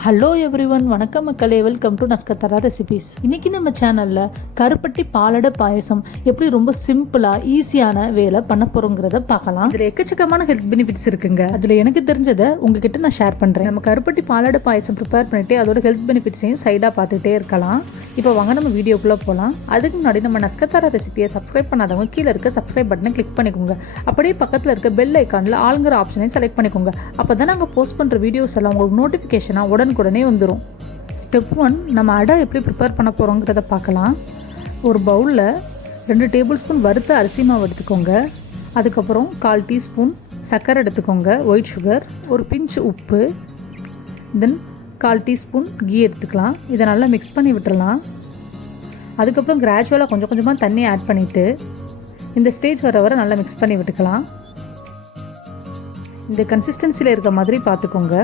Hello everyone, வணக்கம் மக்களே. Welcome to Naskath recipes. இன்னைக்கு நம்ம சேனல்ல கருப்பட்டி பாலடை பாயசம் எப்படி ரொம்ப சிம்பிளா ஈஸியான வேலை பண்ண போறோங்கிறத பார்க்கலாம். இதுல எக்கச்சக்கமான ஹெல்த் பெனிஃபிட்ஸ் இருக்குங்க. அதுல எனக்கு தெரிஞ்சதை உங்ககிட்ட நான் ஷேர் பண்றேன். நம்ம கருப்பட்டி பாலடை பாயசம் ப்ரிப்பேர் பண்ணிட்டு அதோட ஹெல்த் பெனிஃபிட்ஸையும் சைடா பார்த்துட்டே இருக்கலாம். இப்போ வாங்க நம்ம வீடியோக்குள்ள போகலாம். அதுக்கு முன்னாடி நம்ம நஸ்கத் ரெசிபியை சப்ஸ்கிரைப் பண்ணாதவங்க கீழே இருக்க சப்ஸ்கிரைப் பட்டனை கிளிக் பண்ணிக்கோங்க. அப்படியே பக்கத்தில் இருக்க பெல் ஐக்கானில் ஆளுங்கிற ஆப்ஷனை செலக்ட் பண்ணிக்கோங்க. அப்போ தான் நாங்கள் போஸ்ட் பண்ணுற வீடியோஸ் எல்லாம் உங்களுக்கு நோட்டிஃபிகேஷனாக உடனுக்குடனே வந்துடும். ஸ்டெப் 1, நம்ம அடை எப்படி ப்ரிப்பேர் பண்ண போகிறோங்கிறத பார்க்கலாம். ஒரு பவுலில் 2 டேபிள் ஸ்பூன் வறுத்த அரிசி மாவு எடுத்துக்கோங்க. அதுக்கப்புறம் 1/4 டீஸ்பூன் சர்க்கரை எடுத்துக்கோங்க, ஒயிட் சுகர், ஒரு பிஞ்ச் உப்பு, தென் 1/4 டீஸ்பூன் கீ எடுத்துக்கலாம். இதை நல்லா மிக்ஸ் பண்ணி விட்டுடலாம். அதுக்கப்புறம் கிராஜுவலாக கொஞ்சம் கொஞ்சமாக தண்ணி ஆட் பண்ணிவிட்டு இந்த ஸ்டேஜ் வர நல்லா மிக்ஸ் பண்ணி விட்டுக்கலாம். இந்த கன்சிஸ்டன்சியில் இருக்க மாதிரி பார்த்துக்கோங்க.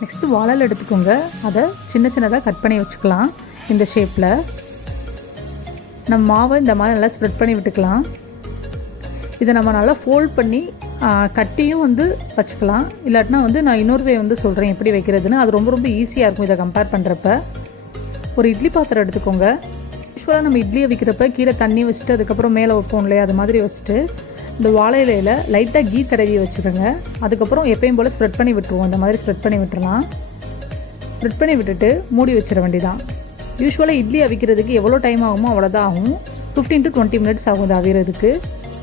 நெக்ஸ்ட்டு வாழை எடுத்துக்கோங்க. அதை சின்ன சின்னதாக கட் பண்ணி வச்சுக்கலாம். இந்த ஷேப்பில் நம்ம மாவை இந்த மாதிரி நல்லா ஸ்ப்ரெட் பண்ணி விட்டுக்கலாம். இதை நம்ம நல்லா ஃபோல்ட் பண்ணி கட்டியும் வச்சுக்கலாம். இல்லாட்டினா நான் இன்னொரு வே சொல்கிறேன் எப்படி வைக்கிறதுன்னு. அது ரொம்ப ரொம்ப ஈஸியாக இருக்கும் இதை கம்பேர் பண்ணுறப்ப. ஒரு இட்லி பாத்திரம் எடுத்துக்கோங்க. யூஸ்வலாக நம்ம இட்லியை வைக்கிறப்ப கீழே தண்ணி வச்சுட்டு அதுக்கப்புறம் மேலே வைப்போம் இல்லையா, அது மாதிரி வச்சுட்டு இந்த வாழை இலையில் லைட்டாக கீ தடவி வச்சுருங்க. அதுக்கப்புறம் எப்பயும் போல் ஸ்ப்ரெட் பண்ணி விட்டுருவோம். இந்த மாதிரி ஸ்ப்ரெட் பண்ணி விட்டுறலாம். ஸ்ப்ரெட் பண்ணி விட்டுட்டு மூடி வச்சிட வேண்டியதான். யூஸ்வலாக இட்லி அவிக்கிறதுக்கு எவ்வளோ டைம் ஆகுமோ அவ்வளோதான் ஆகும். 15 to 20 மினிட்ஸ் ஆகும் இது அவிக்கிறதுக்கு.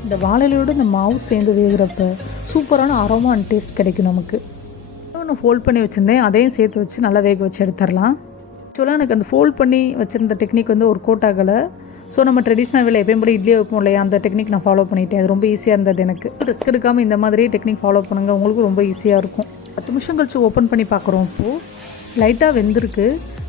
இந்த வாழையிலோடு இந்த மாவு சேர்ந்து வேகிறப்ப சூப்பரான அரோமா அண்ட் டேஸ்ட் கிடைக்கும் நமக்கு. நான் ஃபோல்ட் பண்ணி வச்சுருந்தேன், அதையும் சேர்த்து வச்சு நல்லா வேக வச்சு எடுத்துடலாம். ஆக்சுவலாக எனக்கு அந்த ஃபோல்ட் பண்ணி வச்சுருந்த டெக்னிக் ஒர்க் அவுட் ஆகலை. ஸோ நம்ம ட்ரெடிஷ்னல் வேலை எப்பயும் போல இட்லியை வைப்போம் இல்லையா, அந்த டெக்னிக் நான் ஃபாலோ பண்ணிட்டேன். அது ரொம்ப ஈஸியாக இருந்தது எனக்கு. ரிஸ்க் எடுக்காமல் இந்த மாதிரி டெக்னிக் ஃபாலோ பண்ணுங்கள், உங்களுக்கு ரொம்ப ஈஸியாக இருக்கும். 10 நிமிஷம் கழிச்சு ஓப்பன் பண்ணி பார்க்குறோம். இப்போது லைட்டாக வெந்திருக்கு.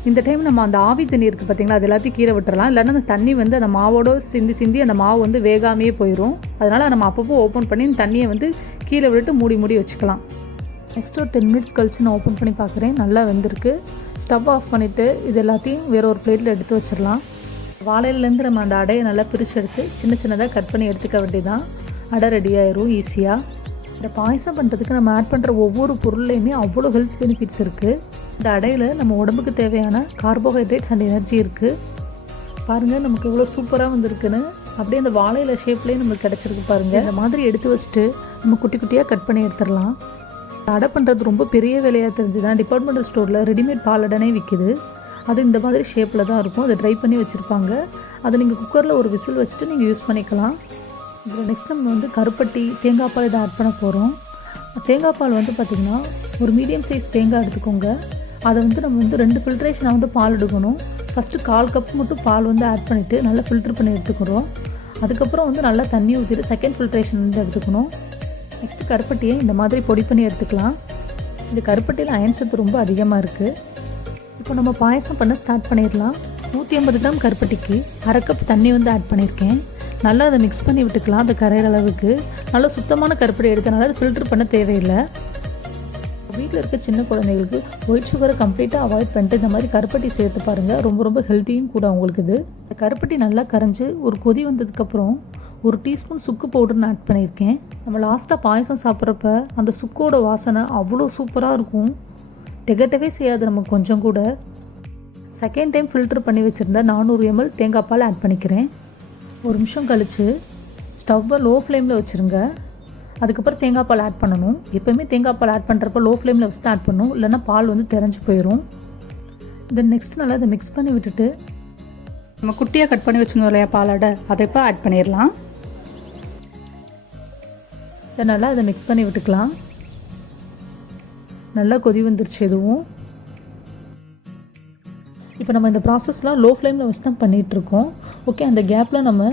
இந்த டைம் நம்ம அந்த ஆவி தண்ணி இருக்குது பார்த்திங்களா, அது எல்லாத்தையும் கீழே விட்டுறலாம். இல்லைன்னா அந்த தண்ணி அந்த மாவோடு சிந்தி அந்த மாவு வேகாமையே போயிடும். அதனால் நம்ம அப்பப்போ ஓப்பன் பண்ணி தண்ணியை கீழே விட்டுட்டு மூடி வச்சுக்கலாம். நெக்ஸ்ட் ஒரு 10 மினிட்ஸ் கழிச்சு நான் ஓப்பன் பண்ணி பார்க்குறேன். நல்லா வெந்திருக்கு. ஸ்டவ் ஆஃப் பண்ணிவிட்டு இது எல்லாத்தையும் வேறு ஒரு பிளேட்டில் எடுத்து வச்சிடலாம். வாழையிலேருந்து நம்ம அந்த அடையை நல்லா பிரித்து எடுத்து சின்ன சின்னதாக கட் பண்ணி எடுத்துக்க வேண்டியதான். அடை ரெடி ஆயிரும் ஈஸியாக. இந்த பாயசம் பண்ணுறதுக்கு நம்ம ஆட் பண்ணுற ஒவ்வொரு பொருள்லையுமே அவ்வளோ ஹெல்த் பெனிஃபிட்ஸ் இருக்குது. இந்த அடையில் நம்ம உடம்புக்கு தேவையான கார்போஹைட்ரேட்ஸ் அண்ட் எனர்ஜி இருக்குது. பாருங்கள் நமக்கு எவ்வளோ சூப்பராக வந்திருக்குன்னு. அப்படியே அந்த வாழையில ஷேப்லேயே நமக்கு கிடச்சிருக்கு பாருங்கள். இந்த மாதிரி எடுத்து வச்சுட்டு நம்ம குட்டி குட்டியாக கட் பண்ணி எடுத்துடலாம். அடை பண்ணுறது ரொம்ப பெரிய வேலையாக தெரிஞ்சுதான் டிபார்ட்மெண்டல் ஸ்டோரில் ரெடிமேட் பாலடனே விற்கிது. அது இந்த மாதிரி ஷேப்பில் தான் இருக்கும். அதை ட்ரை பண்ணி வச்சுருப்பாங்க. அதை நீங்கள் குக்கரில் ஒரு விசில் வச்சுட்டு நீங்கள் யூஸ் பண்ணிக்கலாம். இதில் நெக்ஸ்ட் நம்ம கருப்பட்டி, தேங்காய் பால் இதை ஆட் பண்ண போகிறோம். தேங்காய் பால் பார்த்திங்கன்னா ஒரு மீடியம் சைஸ் தேங்காய் எடுத்துக்கோங்க. அதை நம்ம 2 ஃபில்ட்ரேஷனாக பால் எடுக்கணும். ஃபஸ்ட்டு 1/4 கப் மட்டும் பால் ஆட் பண்ணிவிட்டு நல்லா ஃபில்ட்ரு பண்ணி எடுத்துக்கிறோம். அதுக்கப்புறம் நல்லா தண்ணி ஊற்றிட்டு செகண்ட் ஃபில்ட்ரேஷன் எடுத்துக்கணும். நெக்ஸ்ட்டு கருப்பட்டியை இந்த மாதிரி பொடி பண்ணி எடுத்துக்கலாம். இந்த கருப்பட்டியில் அயன் சத்து ரொம்ப அதிகமாக இருக்குது. இப்போ நம்ம பாயசம் பண்ண ஸ்டார்ட் பண்ணிடலாம். 150 கிராம் கருப்பட்டிக்கு 1/2 கப் தண்ணி ஆட் பண்ணியிருக்கேன். நல்லா அதை மிக்ஸ் பண்ணி விட்டுக்கலாம். அது கரையிற அளவுக்கு. நல்லா சுத்தமான கருப்பட்டி எடுத்தனால அது ஃபில்ட்ரு பண்ண தேவையில்லை. வீட்டில் இருக்க சின்ன குழந்தைகளுக்கு ஒயிட் சுகரை கம்ப்ளீட்டாக அவாய்ட் பண்ணிட்டு இந்த மாதிரி கருப்பட்டி சேர்த்து பாருங்கள். ரொம்ப ரொம்ப ஹெல்த்தியும் கூட உங்களுக்கு இது. இந்த கருப்பட்டி நல்லா கரைஞ்சி ஒரு கொதி வந்ததுக்கப்புறம் 1 டீஸ்பூன் சுக்கு பவுடர்னு ஆட் பண்ணியிருக்கேன். நம்ம லாஸ்ட்டாக பாயசம் சாப்பிட்றப்ப அந்த சுக்கோட வாசனை அவ்வளோ சூப்பராக இருக்கும். திகட்டவே செய்யாது நமக்கு கொஞ்சம் கூட. செகண்ட் டைம் ஃபில்ட்ரு பண்ணி வச்சுருந்தா 400 ml தேங்காய் பால் ஆட் பண்ணிக்கிறேன். 1 நிமிஷம் கழித்து ஸ்டவ்வை லோ ஃப்ளேமில் வச்சுருங்க. அதுக்கப்புறம் தேங்காய் பால் ஆட் பண்ணணும். எப்போயுமே தேங்காய் பால் ஆட் பண்ணுறப்ப லோ ஃப்ளேமில் வச்சு தான் ஆட் பண்ணணும், இல்லைன்னா பால் தெரிஞ்சு போயிடும். தென் நெக்ஸ்ட் நல்லா அதை மிக்ஸ் பண்ணி விட்டுட்டு நம்ம குட்டியாக கட் பண்ணி வச்சுருந்தோம் இல்லையா பாலாடை, அதை இப்போ ஆட் பண்ணிடலாம். நல்லா அதை மிக்ஸ் பண்ணி விட்டுக்கலாம். நல்லா கொதி வந்துருச்சு எதுவும். இப்போ நம்ம இந்த ப்ராசஸ்லாம் லோ ஃப்ளேமில் வச்சு தான் பண்ணிகிட்ருக்கோம். ஓகே, அந்த கேப்பில் நம்ம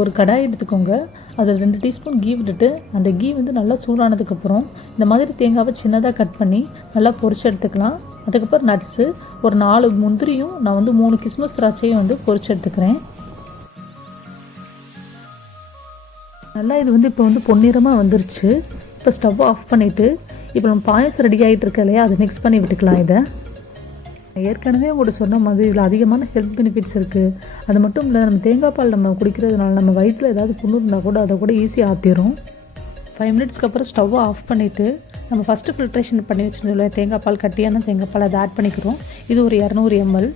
ஒரு கடாய் எடுத்துக்கோங்க. அதில் 2 டீஸ்பூன் கீ விட்டுட்டு அந்த கீ நல்லா சூடானதுக்கப்புறம் இந்த மாதிரி தேங்காவை சின்னதாக கட் பண்ணி நல்லா பொரிச்சு எடுத்துக்கலாம். அதுக்கப்புறம் நட்ஸு ஒரு 4 முந்திரியும் நான் 3 கிஸ்மிஸ் திராட்சையும் பொரிச்சு எடுத்துக்கிறேன். நல்லா இது இப்போ பொன்னிறமாக வந்துருச்சு. இப்போ ஸ்டவ் ஆஃப் பண்ணிவிட்டு இப்போ நம்ம பாயசம் ரெடி ஆகிட்டு இருக்க இல்லையா, அதை மிக்ஸ் பண்ணி விட்டுக்கலாம். இதை ஏற்கனவே உங்கள்கிட்ட சொன்ன மாதிரி இதில் அதிகமான ஹெல்த் பெனிஃபிட்ஸ் இருக்குது. அது மட்டும் இல்லை, நம்ம தேங்காய் பால் நம்ம குடிக்கிறதுனால நம்ம வயிற்றில் ஏதாவது புண்ணு இருந்தால் கூட அதை கூட ஈஸியாக ஆற்றிடும். 5 மினிட்ஸ்க்கு அப்புறம் ஸ்டவ்வை ஆஃப் பண்ணிவிட்டு நம்ம ஃபஸ்ட்டு ஃபில்ட்ரேஷன் பண்ணி வச்சுருந்தோம் தேங்காய் பால், கட்டியான தேங்காய் பால் அதை ஆட் பண்ணிக்கிறோம். இது ஒரு 200 ml.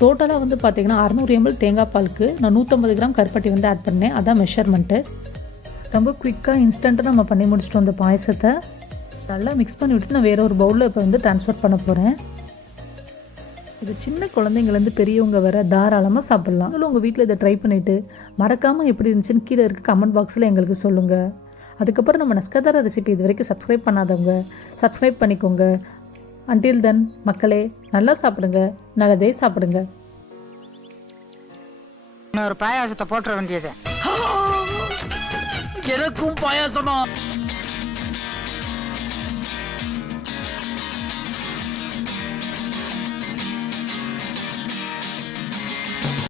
டோட்டலாக வந்து பார்த்திங்கன்னா 600 ml தேங்காய் பாலுக்கு நான் 150 கிராம் கருப்பட்டி வந்து ஆட் பண்ணேன். அதான் மெஷர்மெண்ட்டு. ரொம்ப குயிக்காக இன்ஸ்டண்ட்டாக நம்ம பண்ணி முடிச்சிட்டோம் அந்த பாயசத்தை. நல்லா மிக்ஸ் பண்ணி விட்டு நான் வேறு ஒரு பவுலில் இப்போ வந்து ட்ரான்ஸ்ஃபர் பண்ண போகிறேன். இது சின்ன குழந்தைங்கலேருந்து பெரியவங்க வர தாராளமாக சாப்பிட்லாம். நீங்களும் உங்கள் வீட்டில் இதை ட்ரை பண்ணிவிட்டு மறக்காமல் எப்படி இருந்துச்சுன்னு கீழே இருக்க கமெண்ட் பாக்ஸில் எங்களுக்கு சொல்லுங்கள். அதுக்கப்புறம் நம்ம நஸ்கதார ரெசிபி இது வரைக்கும் சப்ஸ்கிரைப் பண்ணாதவங்க சப்ஸ்கிரைப் பண்ணிக்கோங்க. அன்டில் தென் மக்களே, நல்லா சாப்பிடுங்க, நல்லதே சாப்பிடுங்க. ஒரு பாயாசத்தை போட்டுற வேண்டியது. எனக்கும் பாயாசமா?